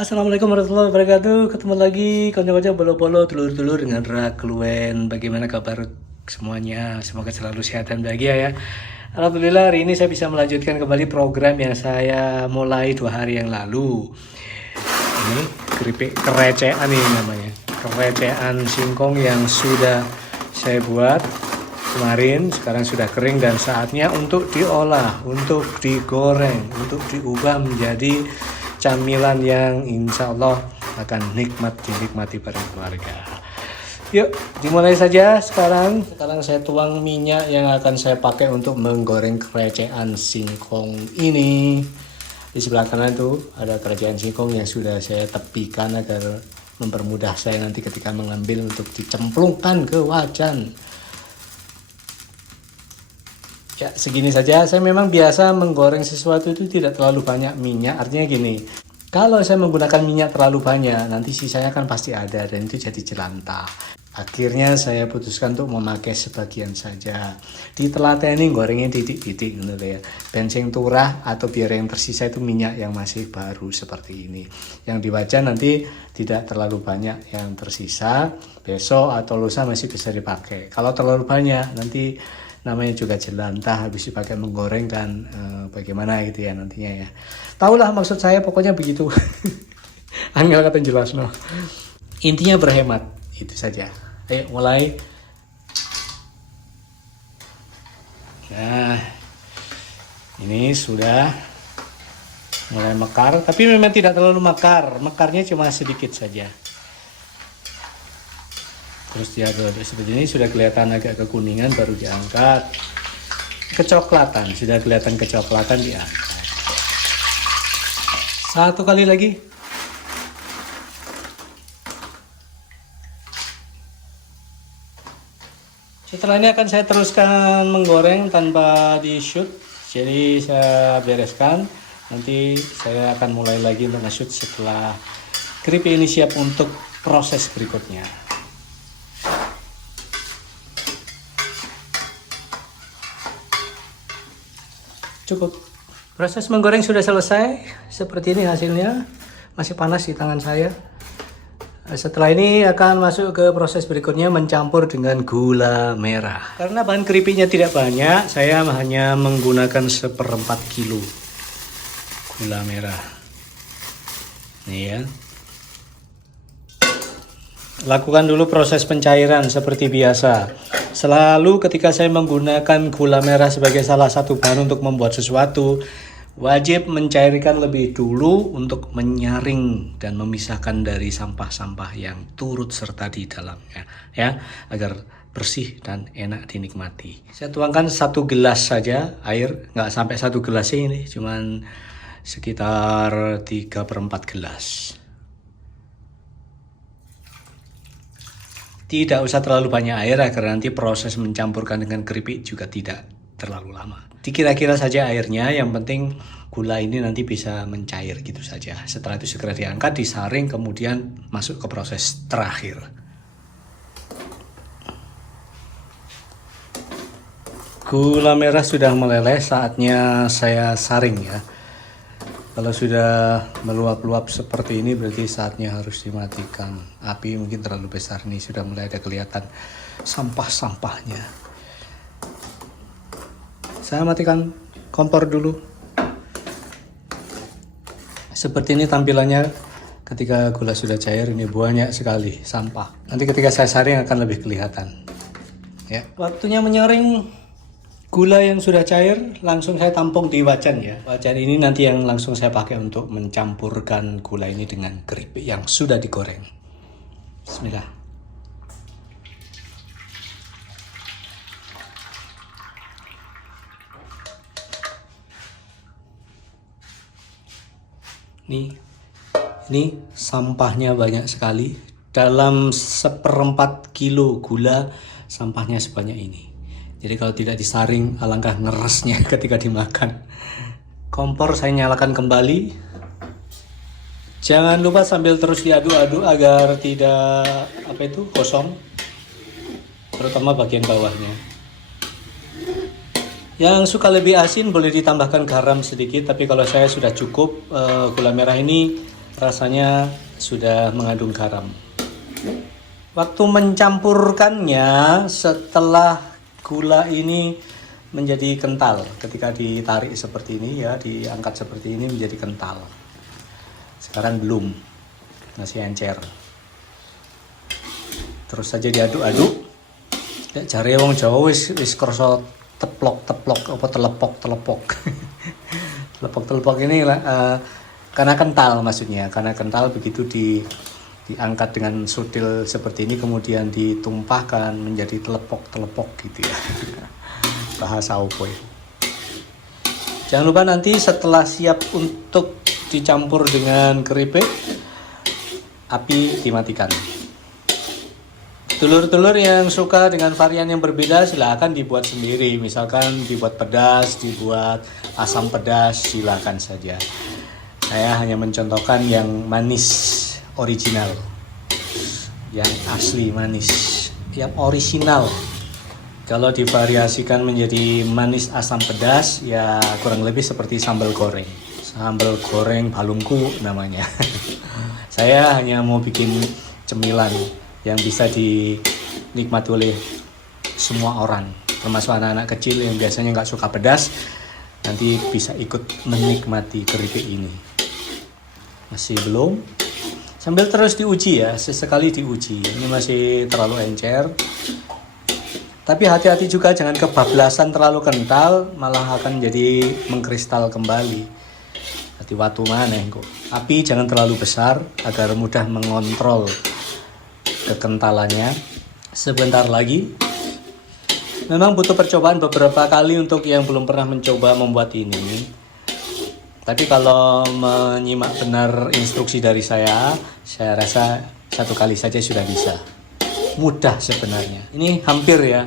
Assalamualaikum warahmatullahi wabarakatuh. Ketemu lagi konco-konco bolo-bolo dulur-dulur dengan Rakluen. Bagaimana kabar semuanya? Semoga selalu sehat dan bahagia ya. Alhamdulillah hari ini saya bisa melanjutkan kembali program yang saya mulai 2 hari yang lalu. Ini keripik kerecean ini namanya. Kerecean singkong yang sudah saya buat kemarin, sekarang sudah kering dan saatnya untuk diolah, untuk digoreng, untuk diubah menjadi camilan yang insya Allah akan nikmat dinikmati para keluarga. Yuk dimulai saja sekarang. Sekarang saya tuang minyak yang akan saya pakai untuk menggoreng kerecean singkong ini. Di sebelah kanan tuh ada kerecean singkong yang sudah saya tepikan agar mempermudah saya nanti ketika mengambil untuk dicemplungkan ke wajan. Ya segini saja. Saya memang biasa menggoreng sesuatu itu tidak terlalu banyak minyak. Artinya gini, kalau saya menggunakan minyak terlalu banyak, nanti sisanya kan pasti ada dan itu jadi jelantah. Akhirnya saya putuskan untuk memakai sebagian saja. Ditelateni gorengnya titik-titik gitu ya. Bensin turah atau biar yang tersisa itu minyak yang masih baru seperti ini. Yang di wajan nanti tidak terlalu banyak yang tersisa. Besok atau lusa masih bisa dipakai. Kalau terlalu banyak nanti namanya juga jelantah habis dipakai menggoreng dan bagaimana gitu ya nantinya ya. Tahulah maksud saya pokoknya begitu. Angel kata jelas no. Intinya berhemat itu saja. Ayo mulai. Nah, ini sudah mulai mekar, tapi memang tidak terlalu mekar. Mekarnya cuma sedikit saja. Terus diaduk seperti ini, sudah kelihatan agak kekuningan baru diangkat. Kecoklatan, sudah kelihatan kecoklatan diangkat. Satu kali lagi. Setelah ini akan saya teruskan menggoreng tanpa di shoot. Jadi saya bereskan. Nanti saya akan mulai lagi untuk nge-shoot setelah keripik ini siap untuk proses berikutnya. Cukup. Proses menggoreng sudah selesai. Seperti ini hasilnya. Masih panas di tangan saya. Setelah ini akan masuk ke proses berikutnya, mencampur dengan gula merah. Karena bahan keripiknya tidak banyak, saya hanya menggunakan 1/4 kilo gula merah. Nih ya. Lakukan dulu proses pencairan seperti biasa. Selalu ketika saya menggunakan gula merah sebagai salah satu bahan untuk membuat sesuatu, wajib mencairkan lebih dulu untuk menyaring dan memisahkan dari sampah-sampah yang turut serta di dalamnya ya, agar bersih dan enak dinikmati. Saya tuangkan 1 gelas saja air, nggak sampai 1 gelas ini, cuman sekitar 3/4 gelas. Tidak usah terlalu banyak air agar nanti proses mencampurkan dengan keripik juga tidak terlalu lama. Dikira-kira saja airnya, yang penting gula ini nanti bisa mencair gitu saja. Setelah itu segera diangkat, disaring, kemudian masuk ke proses terakhir. Gula merah sudah meleleh, saatnya saya saring ya. Kalau sudah meluap-luap seperti ini berarti saatnya harus dimatikan. Api mungkin terlalu besar nih, sudah mulai ada kelihatan sampah-sampahnya. Saya matikan kompor dulu. Seperti ini tampilannya ketika gula sudah cair, ini banyak sekali sampah. Nanti ketika saya saring akan lebih kelihatan. Ya, waktunya menyaring gula yang sudah cair, langsung saya tampung di wajan ya. Wajan ini nanti yang langsung saya pakai untuk mencampurkan gula ini dengan keripik yang sudah digoreng. Bismillah. Ini sampahnya banyak sekali. Dalam 1/4 kilo gula sampahnya sebanyak ini. Jadi kalau tidak disaring alangkah ngeresnya ketika dimakan. Kompor saya nyalakan kembali. Jangan lupa sambil terus diaduk-aduk agar tidak kosong. Terutama bagian bawahnya. Yang suka lebih asin boleh ditambahkan garam sedikit, tapi kalau saya sudah cukup. Gula merah ini rasanya sudah mengandung garam. Waktu mencampurkannya setelah gula ini menjadi kental, ketika ditarik seperti ini ya, diangkat seperti ini menjadi kental. Sekarang belum, masih encer. Terus saja diaduk-aduk. Jare wong Jawa wis krasa teplok-teplok apa telepok-telepok. Telepok-telepok ini karena kental maksudnya, karena kental begitu diangkat dengan sutil seperti ini kemudian ditumpahkan menjadi telepok-telepok gitu ya. Bahasa opo ya. Jangan lupa nanti setelah siap untuk dicampur dengan keripik, api dimatikan. Telur-telur yang suka dengan varian yang berbeda silahkan dibuat sendiri. Misalkan dibuat pedas, dibuat asam pedas, silahkan saja. Saya hanya mencontohkan yang manis original, yang asli manis, yang original. Kalau divariasikan menjadi manis asam pedas, ya kurang lebih seperti sambal goreng. Sambal goreng balungku namanya. Saya hanya mau bikin cemilan yang bisa dinikmati oleh semua orang, termasuk anak-anak kecil yang biasanya nggak suka pedas, nanti bisa ikut menikmati keripik ini. Masih belum? Sambil terus diuji ya, sesekali diuji. Ini masih terlalu encer. Tapi hati-hati juga jangan kebablasan terlalu kental, malah akan jadi mengkristal kembali. Hati watu maneh kok. Api jangan terlalu besar agar mudah mengontrol kekentalannya. Sebentar lagi. Memang butuh percobaan beberapa kali untuk yang belum pernah mencoba membuat ini. Tapi kalau menyimak benar instruksi dari saya rasa 1 kali saja sudah bisa. Mudah sebenarnya. Ini hampir ya.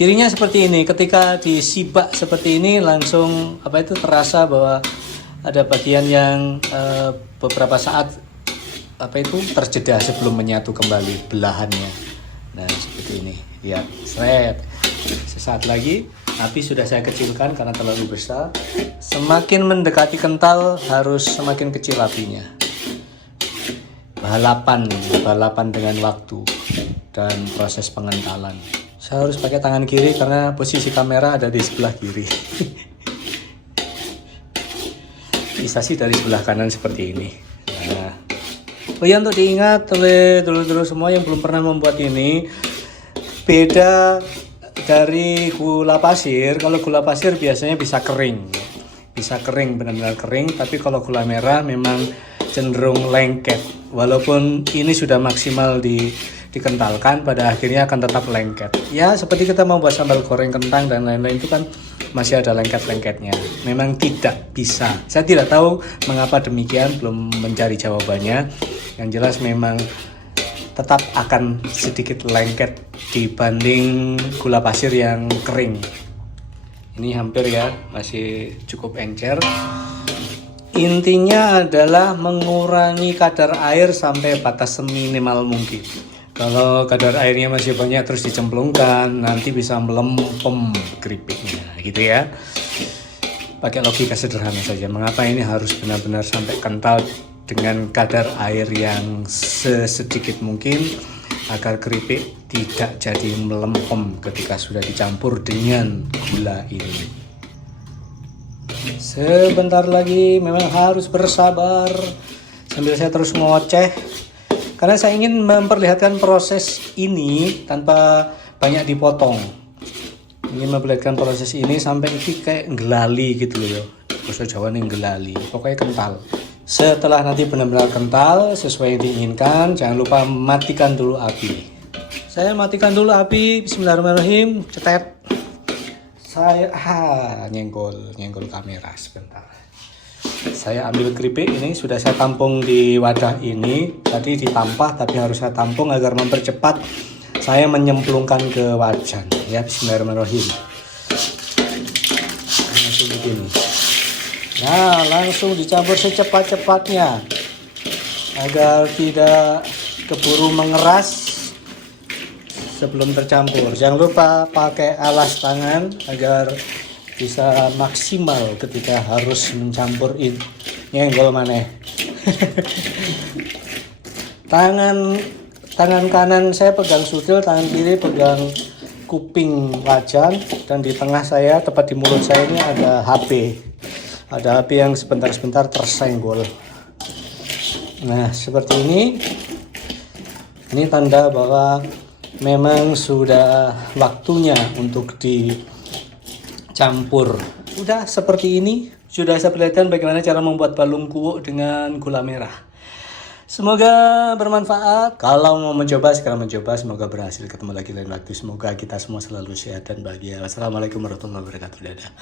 Cirinya seperti ini. Ketika disibak seperti ini langsung terasa bahwa ada bagian yang beberapa saat terjeda sebelum menyatu kembali belahannya. Nah seperti ini. Lihat, seret. Sesaat lagi api sudah saya kecilkan karena terlalu besar. Semakin mendekati kental harus semakin kecil apinya. Balapan dengan waktu dan proses pengentalan. Saya harus pakai tangan kiri karena posisi kamera ada di sebelah kiri. Bisa sih dari sebelah kanan seperti ini. Nah, ya untuk diingat oleh dulur-dulur semua yang belum pernah membuat ini, beda dari gula pasir. Kalau gula pasir biasanya bisa kering, benar-benar kering. Tapi kalau gula merah memang cenderung lengket. Walaupun ini sudah maksimal dikentalkan, pada akhirnya akan tetap lengket. Ya seperti kita membuat sambal goreng kentang dan lain-lain itu kan masih ada lengket-lengketnya. Memang tidak bisa. Saya tidak tahu mengapa demikian, belum mencari jawabannya. Yang jelas memang tetap akan sedikit lengket dibanding gula pasir yang kering. Ini hampir ya, masih cukup encer. Intinya adalah mengurangi kadar air sampai batas seminimal mungkin. Kalau kadar airnya masih banyak terus dicemplungkan, nanti bisa melempem keripiknya gitu ya. Pakai logika sederhana saja. Mengapa ini harus benar-benar sampai kental dengan kadar air yang sesedikit mungkin agar keripik tidak jadi melempem ketika sudah dicampur dengan gula ini. Sebentar lagi, memang harus bersabar sambil saya terus ngoceh karena saya ingin memperlihatkan proses ini tanpa banyak dipotong. Ingin memperlihatkan proses ini sampai ini kayak ngelali gitu loh ya. Bahasa Jawa nih ngelali, pokoknya kental. Setelah nanti benar-benar kental sesuai yang diinginkan, jangan lupa matikan dulu api. Saya matikan dulu api. Bismillahirrahmanirrahim. Cetet. Saya nyenggol kamera sebentar. Saya ambil keripik ini, sudah saya tampung di wadah ini. Tadi ditampah tapi harus saya tampung agar mempercepat saya menyemplungkan ke wajan. Ya, bismillahirrahmanirrahim. Langsung begini. Nah, langsung dicampur secepat-cepatnya agar tidak keburu mengeras sebelum tercampur. Jangan lupa pakai alas tangan agar bisa maksimal ketika harus mencampur ini. Nyenggol maneh. Tangan kanan saya pegang sudil, tangan kiri pegang kuping wajan, dan di tengah saya, tepat di mulut saya ini ada HP. Ada HP yang sebentar-sebentar tersenggol. Nah, seperti ini. Ini tanda bahwa memang sudah waktunya untuk dicampur. Udah seperti ini. Sudah saya perlihatkan bagaimana cara membuat balung kuok dengan gula merah. Semoga bermanfaat. Kalau mau mencoba, sekarang mencoba. Semoga berhasil. Ketemu lagi lain waktu. Semoga kita semua selalu sehat dan bahagia. Wassalamualaikum warahmatullahi wabarakatuh. Dadah.